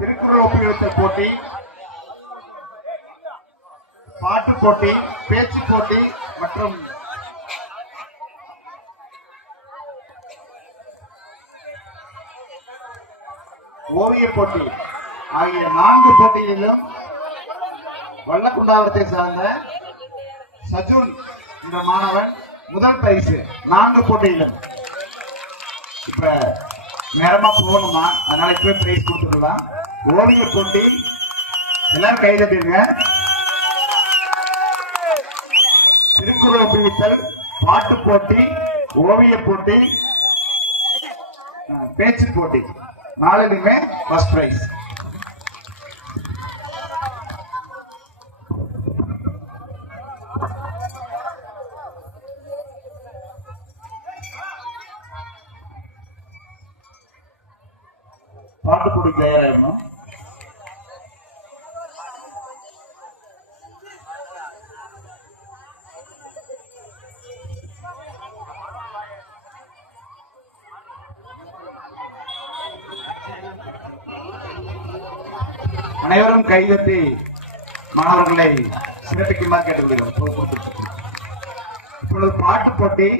திருக்குறள் ஒப்புவித்தல் போட்டி, பாட்டு போட்டி, பேச்சு போட்டி மற்றும் ஓவிய போட்டி ஆகிய 4 போட்டிகளிலும் வல்லக்குண்டாவரத்தை சார்ந்த சஜூன் என்ற மாணவன் முதல் பரிசு. 4 போட்டியிலும். இப்ப நேரமா போகணுமா, அதனால இப்ப பிரைஸ் கொடுத்துடலாம். ஓவிய போட்டி எல்லாரும் கைதட்டிருங்க. திருக்குறள் ஒப்புவித்தல், பாட்டு போட்டி, ஓவிய போட்டி, பேச்சு போட்டி 4லுமே ஃபர்ஸ்ட் பிரைஸ். பாட்டு போட்டி தயாராகணும். அனைவரும் கைதட்டி மாணவர்களை சிறப்பிக்குமாறு கேட்டுக்கொள்கிறோம். இப்பொழுது பாட்டு போட்டி